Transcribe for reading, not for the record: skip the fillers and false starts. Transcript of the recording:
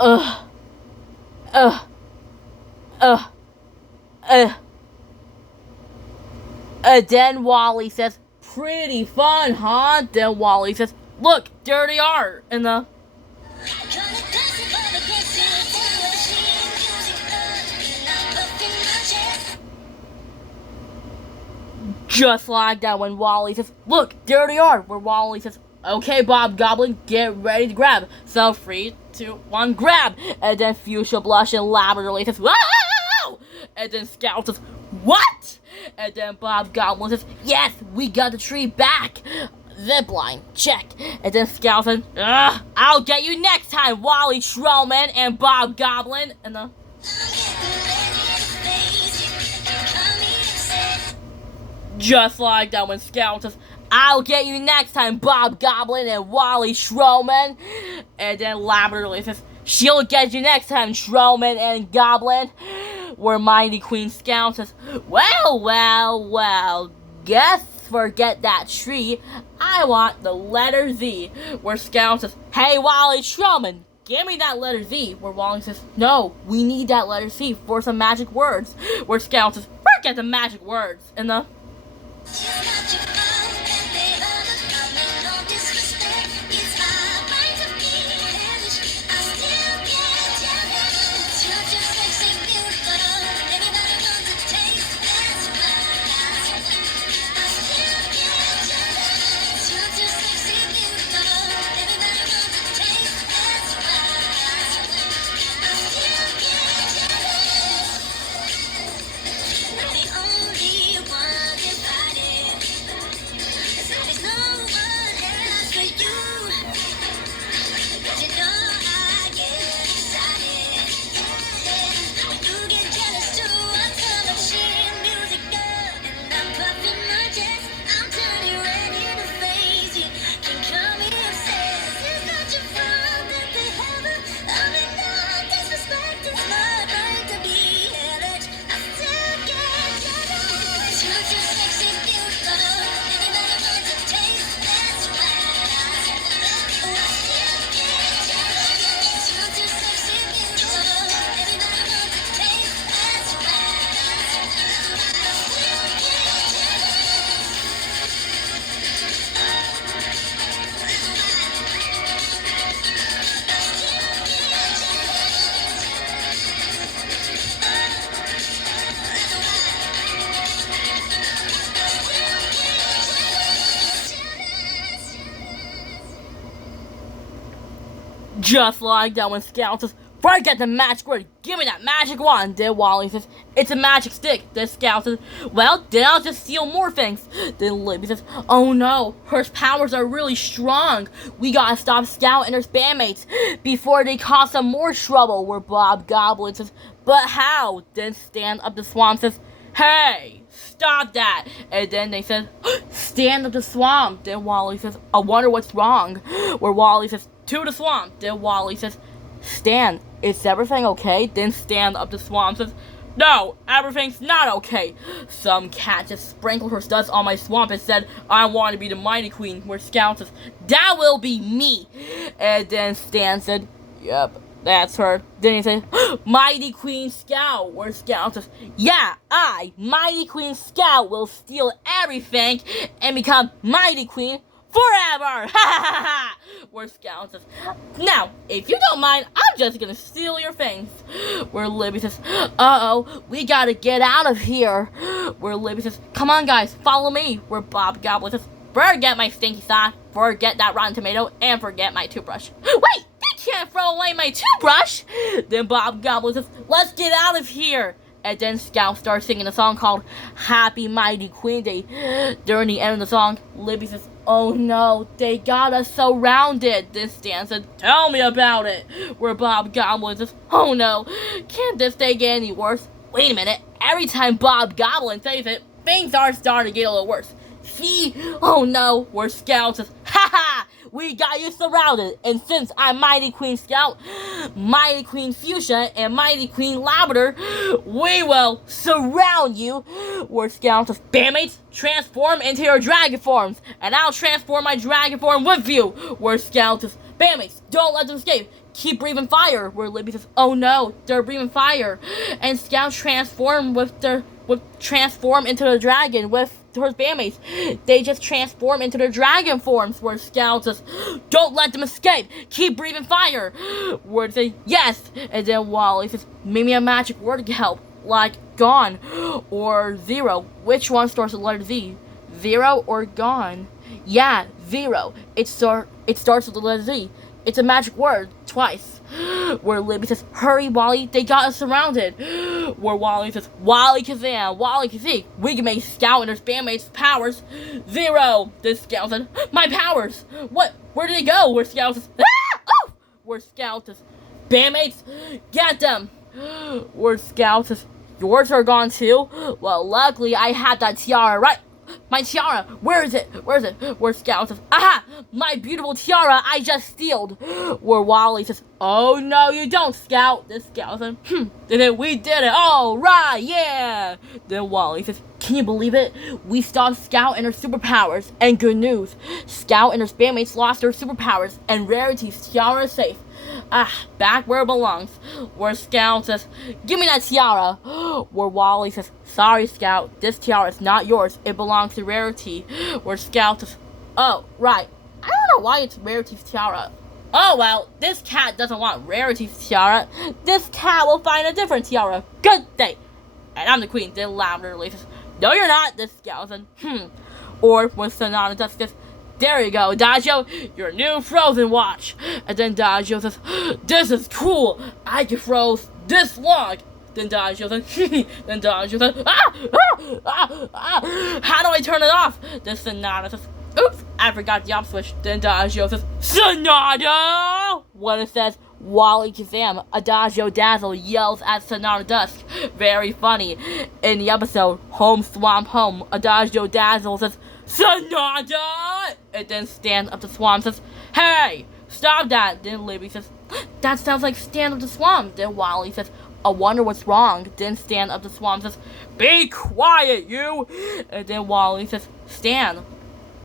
Ugh, ugh, ugh, ugh. Then Wally says, pretty fun, huh? Then Wally says, look, there they are. And the just like that when Wally says, look, there they are. Where Wally says, okay, Bob Goblin, get ready to grab. So 3, 2, 1, grab. And then Fuchsia Blush and Labrador says, wow! And then Scout says, what? And then Bob Goblin says, yes, we got the tree back. Zipline, check. And then Scout says, I'll get you next time, Wally Trollman and Bob Goblin. And the just like that when Scout says, I'll get you next time, Bob Goblin and Wally Schroman. And then Labrador says, she'll get you next time, Schroman and Goblin. Where Mighty Queen Scout says, well, guess forget that tree. I want the letter Z. Where Scout says, hey, Wally Schroman, give me that letter Z. Where Wally says, no, we need that letter C for some magic words. Where Scout says, forget the magic words. And the just like that when Scout says, forget the magic word, give me that magic wand. Then Wally says, it's a magic stick. Then Scout says, well, then I'll just steal more things. Then Libby says, oh no, her powers are really strong. We gotta stop Scout and her bandmates before they cause some more trouble. Where Bob Goblin says, but how? Then Stand Up the Swamp says, hey, stop that. And then they said, stand up the swamp. Then Wally says, I wonder what's wrong. Where Wally says, to the swamp. Then Wally says, Stan, is everything okay? Then Stand Up the Swamp says, no, everything's not okay. Some cat just sprinkled her dust on my swamp and said, I want to be the Mighty Queen. Where Scout says, that will be me. And then Stan said, yep, that's her. Then he said, Mighty Queen Scout. Where Scout says, yeah, I, Mighty Queen Scout, will steal everything and become Mighty Queen forever! Ha ha ha! Where Scout says, now, if you don't mind, I'm just gonna steal your things. Where Libby says, uh-oh, we gotta get out of here. Where Libby says, come on guys, follow me. Where Bob Goblin says, forget my stinky sock, forget that rotten tomato, and forget my toothbrush. Wait, they can't throw away my toothbrush! Then Bob Goblin says, let's get out of here. And then Scout starts singing a song called Happy Mighty Queen Day. During the end of the song, Libby says, oh no, they got us surrounded. Then Stan said, tell me about it. Where Bob Goblin says, oh no, can't this day get any worse? Wait a minute, every time Bob Goblin says it, things are starting to get a little worse. See? Oh no, where Scout says, ha ha! We got you surrounded, and since I'm Mighty Queen Scout, Mighty Queen Fuchsia, and Mighty Queen Labrador, we will surround you. Where Scout says, bandmates, transform into your dragon forms, and I'll transform my dragon form with you. Where Scout says, bandmates, don't let them escape. keep breathing fire. Where Libby says, oh no, they're breathing fire. And Scout transform into the dragon with her bandmates. They just transform into their dragon forms. Where Scout says, don't let them escape. Keep breathing fire. Where they say, yes. And then Wally says, maybe a magic word can help. Like gone or zero. Which one starts with the letter Z? Zero or gone? Yeah, zero. It starts with the letter Z. It's a magic word, twice. Where Libby says, hurry, Wally, they got us surrounded. Where Wally says, Wally Kazam, Wally Kazee, we can make Scout and her bandmates' powers zero. This Scout said, my powers! What? Where did they go? Where Scout says, ah! Oh! Where Scout says, bandmates, get them! Where Scout says, yours are gone too? Well, luckily I had that tiara right. My tiara, where is it? Where Scout says, aha, my beautiful tiara I just stealed. Where Wally says, oh no you don't, Scout. This Scout says, we did it, all right, yeah. Then Wally says, can you believe it? We stopped Scout and her superpowers. And good news, Scout and her bandmates lost their superpowers, and Rarity's tiara is safe. Back where it belongs. Where Scout says, give me that tiara. Where Wally says, sorry Scout, this tiara is not yours, it belongs to Rarity. Where Scout says, oh, right, I don't know why it's Rarity's tiara. Oh well, this cat doesn't want Rarity's tiara. This cat will find a different tiara. Good day. And I'm the queen. Then Lavender says, no you're not. This Scout says, Or when Sonata Dusk says, there you go, Adagio, your new frozen watch. And then Adagio says, this is cool. I can froze this long. Then Adagio says, how do I turn it off? Then Sonata says, oops, I forgot the off switch. Then Adagio says, Sonata! When it says, Wally Kazam, Adagio Dazzle yells at Sonata Dusk. Very funny. In the episode, Home Swamp Home, Adagio Dazzle says, Sonata! And then Stand Up to Swamp says, hey, stop that. Then Libby says, that sounds like Stand Up to Swamp. Then Wally says, I wonder what's wrong. Then Stand Up to Swamp says, be quiet, you. And then Wally says, Stan,